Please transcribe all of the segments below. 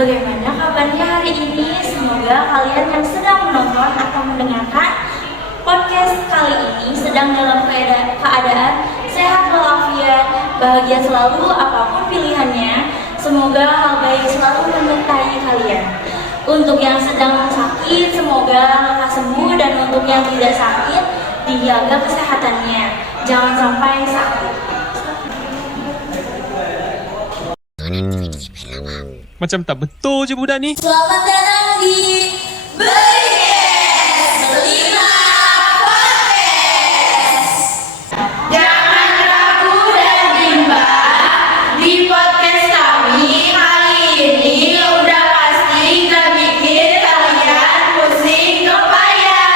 Bagaimana kabarnya hari ini? Semoga kalian yang sedang menonton atau mendengarkan podcast kali ini sedang dalam keadaan sehat walafiat, bahagia selalu apapun pilihannya. Semoga hal baik selalu menyertai kalian. Untuk yang sedang sakit, semoga lekas sembuh, dan untuk yang tidak sakit, dijaga kesehatannya. Jangan sampai sakit. Macam tak betul je budak ni. Selamat datang di Berikes Berlima Podcast. Jangan ragu dan bimbang, di podcast kami kali ini udah pasti gak bikin kalian pusing kepala.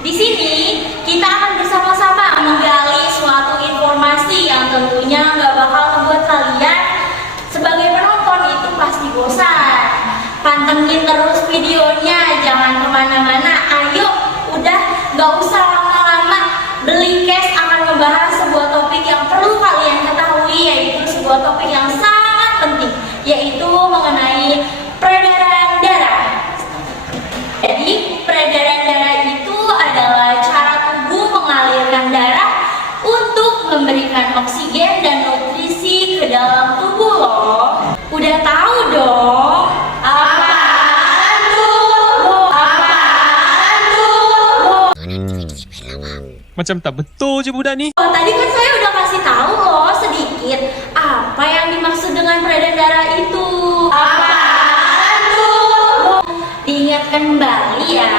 Di sini kita akan bersama-sama menggali suatu informasi yang tentunya gak bakal membuat kalian sebagai penonton itu pasti bosan. Pantengin terus videonya, jangan kemana-mana. Ayo, udah gak usah lama-lama. Berikes akan membahas sebuah topik yang perlu kalian ketahui, yaitu sebuah topik yang sangat penting, yaitu mengenai peredaran darah. Jadi, peredaran darah itu adalah cara tubuh mengalirkan darah untuk memberikan oksigen dan nutrisi ke dalam tubuh loh. Udah tahu dong? Apaan tuh? Apaan tuh? Macam tak betul je budak ni. Tadi kan saya udah kasih tahu loh sedikit apa yang dimaksud dengan peredaran darah itu. Apaan tuh? Diingat kembali ya.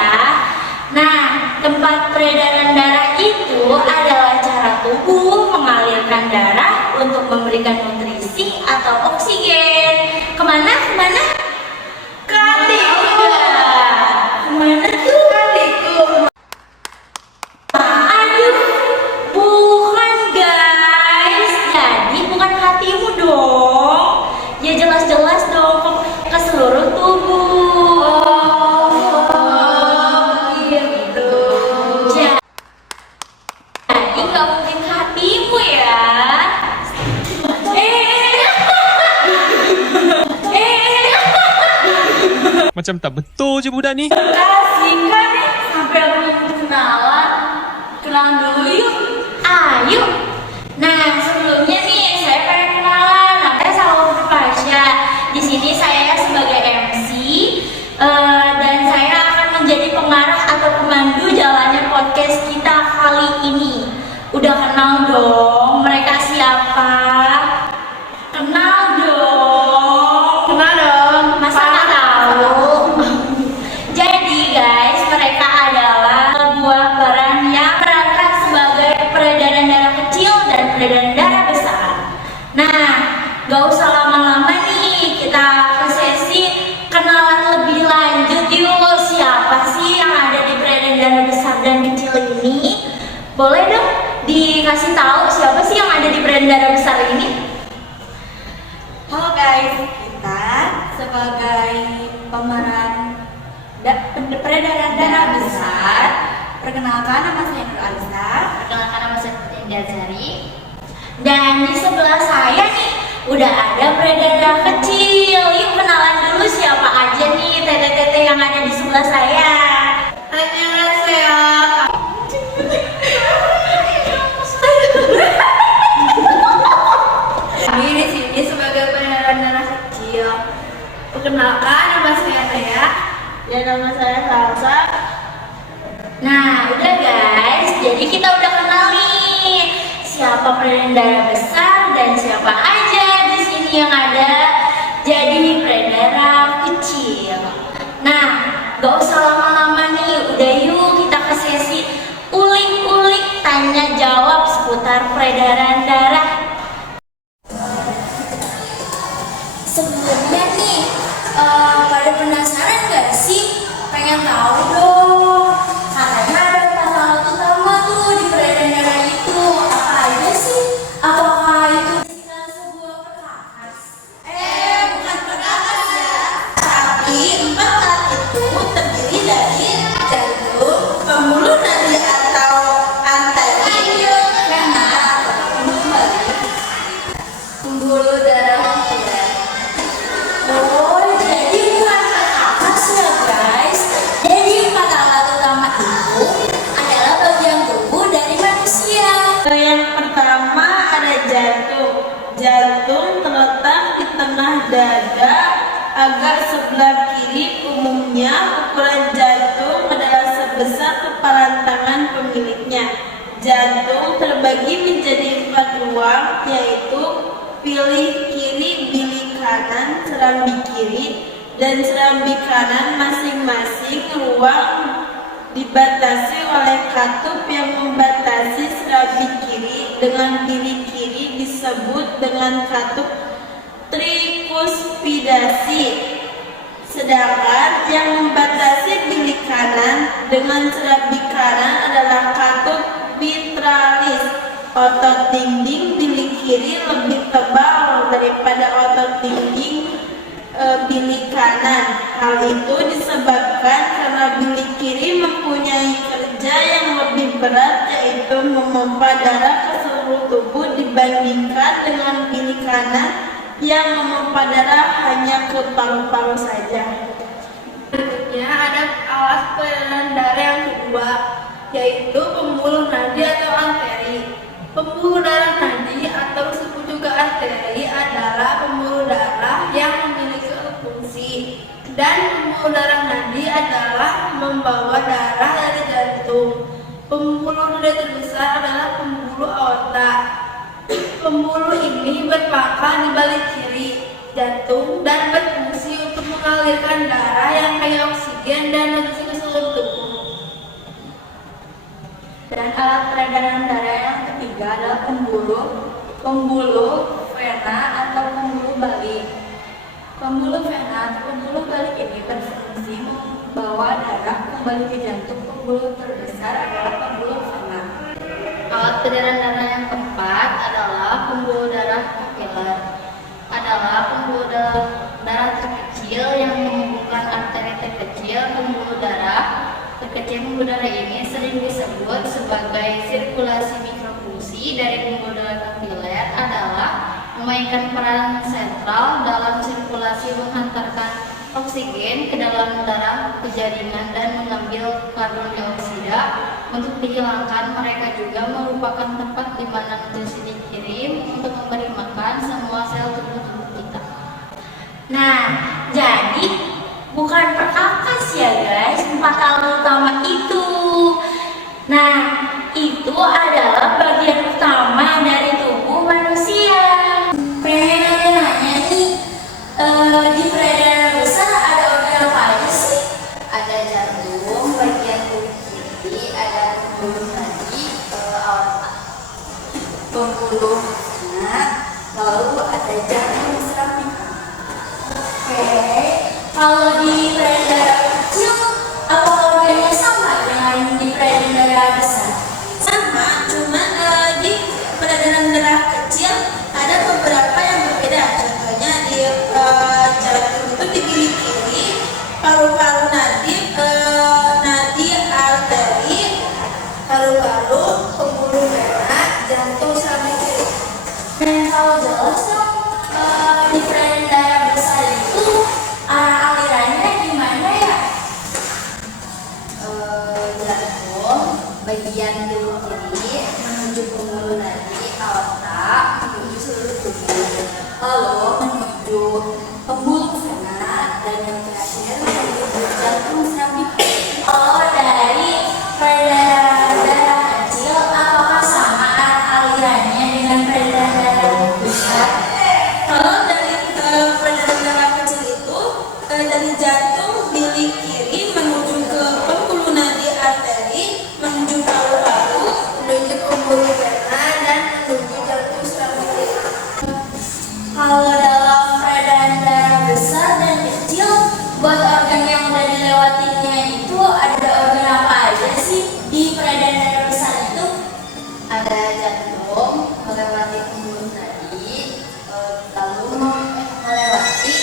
Nah, tempat peredaran darah itu adalah cara tubuh mengalirkan darah untuk memberikan nutrisi atau oksigen. Kemana? Kemana? Ke hatiku. Kemana tuh? Hatiku. Aduh, bukan guys. Jadi bukan hatimu dong. Ya jelas-jelas dong ke seluruh tubuh. Gitu. Jadi nggak mungkin hatimu ya. Macam tak betul je budak ni. Kasihkan nih sampai belum kenalan. Kenalan dulu yuk. Ayo. Nah, sebelumnya nih saya pengen kenalan. Namanya Salwa Pasha. Di sini saya sebagai MC dan saya akan menjadi pengarah atau pemandu jalannya podcast kita kali ini. Udah kenal dong mereka siapa? Kenal dong. Kenal dong. Masa nggak tahu? Jadi guys, mereka adalah buah barang yang berangkat sebagai peredaran darah kecil dan peredaran darah besar. Nah, gak usah lama-lama nih, kita ke sesi kenalan lebih lanjut yuk. Siapa sih yang ada di peredaran darah besar dan kecil ini? Boleh dong dikasih tahu siapa sih yang ada di peredaran darah besar ini? Halo guys, kita sebagai pemeran peredaran darah besar, perkenalkan nama saya Nur Alisa. Perkenalkan nama saya Putri Indiazari. Dan di sebelah saya nih udah ada peredaran darah kecil. Yuk kenalan dulu siapa aja nih tete-tete yang ada di sebelah saya. Annyeonghaseyo. Kami di sini sebagai peredaran darah kecil. Perkenalkan nama saya Thea. Dan nama saya Salsa. Nah, udah guys, jadi kita udah kenal nih siapa peredaran darah besar dan siapa aja di sini yang ada jadi peredaran darah kecil. Nah, gak usah lama-lama nih, udah yuk kita ke sesi ulik-ulik tanya jawab seputar peredaran darah. Sebelumnya nih, pada penasaran gak sih? Pengen tahu dong. Katanya ada 4 alat utama tuh di peredaran darah itu. Apa aja sih? Apakah itu bisa sebuah perkakas? Bukan perkakas ya. Tapi 4 alat itu terdiri dari Jantung, pembuluh nadi atau arteri, vena atau pembuluh darah. oh sebelah kiri umumnya ukuran jantung adalah sebesar kepalan tangan pemiliknya. Jantung terbagi menjadi 4 ruang, yaitu pilih kiri, bilik kanan, serambi kiri, dan serambi kanan. Masing-masing ruang dibatasi oleh katup yang membatasi serambi kiri. Dengan bilik kiri disebut dengan katup trikuspidasi, sedangkan yang membatasi bilik kanan dengan serambi kanan adalah katup mitralis. Otot dinding bilik kiri lebih tebal daripada otot dinding bilik kanan. Hal itu disebabkan karena bilik kiri mempunyai kerja yang lebih berat, yaitu memompa darah ke seluruh tubuh dibandingkan dengan bilik kanan yang memompa darah hanya ke paru-paru saja. Berikutnya ada alat peredaran darah yang kedua, yaitu pembuluh nadi atau arteri. Pembuluh darah nadi atau disebut juga arteri adalah pembuluh darah yang memiliki fungsi, dan pembuluh darah nadi adalah membawa darah dari jantung. Pembuluh nadi terbesar adalah pembuluh aorta. Pembuluh ini berpangkal di balik kiri jantung dan berfungsi untuk mengalirkan darah yang kaya oksigen dan nutrisi ke seluruh tubuh. Dan alat peredaran darah yang ketiga adalah pembuluh vena atau pembuluh balik. Pembuluh vena atau pembuluh balik ini berfungsi membawa darah kembali ke jantung. Pembuluh terbesar adalah pembuluh vena. Alat peredaran darah yang keempat adalah pembuluh darah kapiler. Adalah pembuluh darah terkecil yang menghubungkan arteri terkecil. Pembuluh darah ini sering disebut sebagai sirkulasi mikrofungsi. Dari pembuluh darah kapiler adalah memainkan peran sentral dalam sirkulasi, menghantarkan oksigen ke dalam darah ke jaringan dan mengambil karbon dioksida untuk dihilangkan. Mereka juga merupakan tempat di mana nutrisi dikirim untuk memberi makan semua sel tubuh kita. Nah, jadi bukan perkakas ya guys, 4 hal utama itu. Nah, itu adalah bagian utama dari tubuh manusia. Pengen nanya nih, di peredaran besar ada organ apa aja sih? Ada jantung, bagian kulit kiri, ada pembuluh nadi, aorta, pembuluh vena, lalu ada jantung serambi. Oke, kalau di peredaran kecil, apa organnya sama dengan di peredaran besar? Sama, cuma di peredaran darah kecil ada beberapa yang berbeda. Contohnya di jantung itu di bilik kiri, paru-paru nadi, nadi arteri, paru-paru, pembuluh vena, jantung serambi kiri. Dan kalau jelas dong, di peredaran besar itu alirannya gimana ya? Jantung, bagian bilik kiri menuju pembuluh nadi, aorta menuju seluruh tubuh, lalu menuju pembuluh vena, dan yang terakhir menuju jantung serambi kiri. Oh, dari peredaran darah kecil, apakah sama alirannya dengan peredaran darah besar? Kalau dari peredaran darah kecil itu dari jantung bilik kiri menuju ke pembuluh nadi arteri, menuju paru-paru, Menuju pembuluh vena dan menuju jantung serambi kiri. Kalau dalam peredaran darah besar dan kecil, buat organ yang udah dilewatinya itu ada organ apa aja sih di peredaran darah besar itu? Ada jantung melewati pembuluh nadi, lalu melewati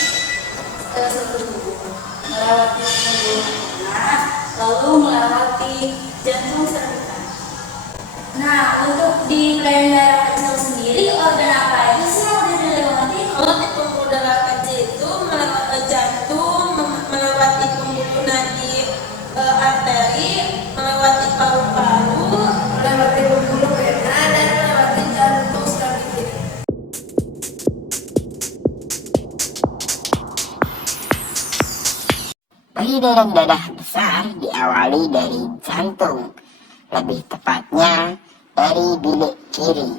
seluruh tubuh, melewati pembuluh vena, lalu melewati jantung serambi kiri. Nah, untuk di peredaran darah kecil sendiri, organ apa aja sih yang udah dilewati? kalau di pembuluh darah kecil itu melewati jantung, melewati pembuluh nadi arteri, melewati paru-paru, Melewati pembuluh vena dan melewati jantung serambi kiri. Peredaran darah besar diawali dari jantung, lebih tepatnya dari bilik kiri.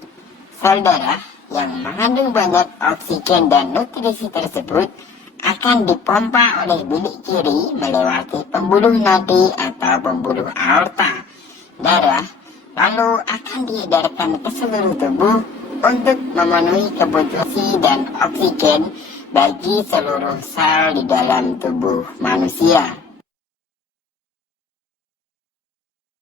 Sel darah yang mengandung banyak oksigen dan nutrisi tersebut akan dipompa oleh bilik kiri melewati pembuluh nadi atau pembuluh aorta. Darah lalu akan diedarkan ke seluruh tubuh untuk memenuhi kebutuhan dan oksigen bagi seluruh sel di dalam tubuh manusia.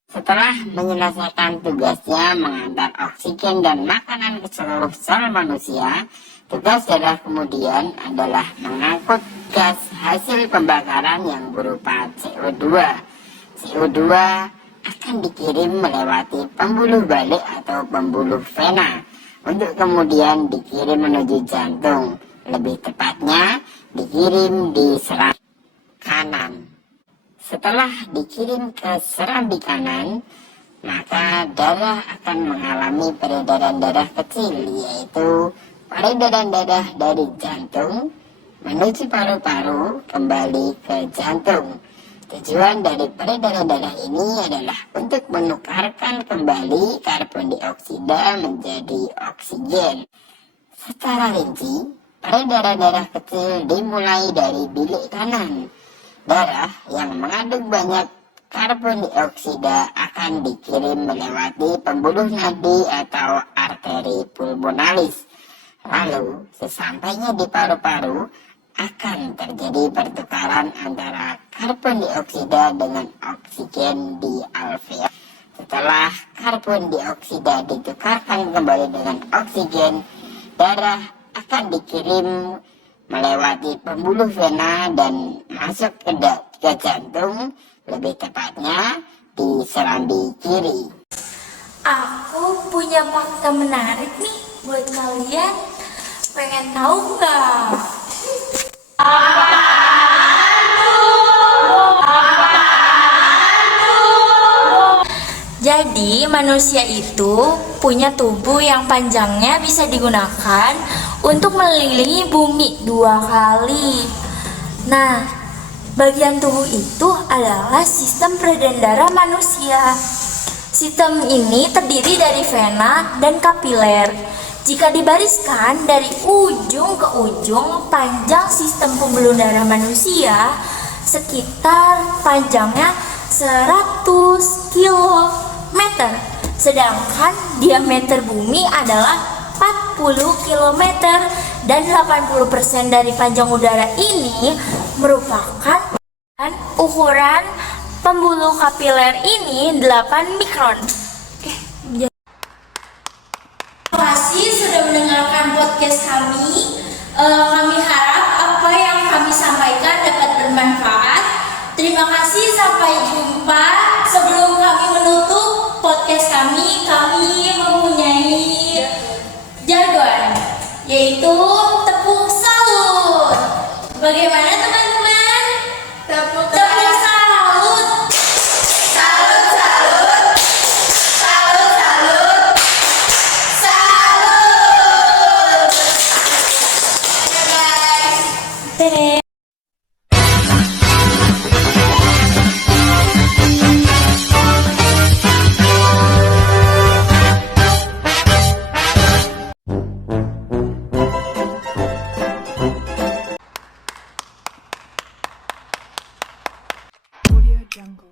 Setelah menyelesaikan tugasnya mengantar oksigen dan makanan ke seluruh sel manusia, tugas darah kemudian adalah mengangkut gas hasil pembakaran yang berupa CO2. CO2 akan dikirim melewati pembuluh balik atau pembuluh vena untuk kemudian dikirim menuju jantung. Lebih tepatnya dikirim di serambi kanan. Setelah dikirim ke serambi kanan, maka darah akan mengalami peredaran darah kecil, yaitu peredaran darah dari jantung menuju paru-paru kembali ke jantung. Tujuan dari peredaran darah ini adalah untuk menukarkan kembali karbon dioksida menjadi oksigen. Secara rinci, peredaran darah kecil dimulai dari bilik kanan. Darah yang mengandung banyak karbon dioksida akan dikirim melewati pembuluh nadi atau arteri pulmonalis. Lalu, sesampainya di paru-paru, akan terjadi pertukaran antara karbon dioksida dengan oksigen di alveol. Setelah karbon dioksida ditukarkan kembali dengan oksigen, darah akan dikirim melewati pembuluh vena dan masuk ke jantung, lebih tepatnya di serambi kiri. Aku punya fakta menarik nih buat kalian. Pengen tahu nggak? Jadi manusia itu punya tubuh yang panjangnya bisa digunakan untuk mengelilingi bumi 2 kali. Nah, bagian tubuh itu adalah sistem peredaran darah manusia. Sistem ini terdiri dari vena dan kapiler. Jika dibariskan dari ujung ke ujung, panjang sistem pembuluh darah manusia sekitar panjangnya 100 km, sedangkan diameter bumi adalah 40 km dan 80% dari panjang udara ini merupakan ukuran pembuluh kapiler ini 8 mikron. Terima kasih sudah mendengarkan podcast kami. Kami harap apa yang kami sampaikan dapat bermanfaat. Terima kasih, sampai jumpa. Sebelum kami menutup podcast kami mempunyai jargon, yaitu tepuk salut. Bagaimana teman-teman? Tepuk salut. Salut, salut. Salut, salut. Salut. Ya guys. Tere. Audio Jungle.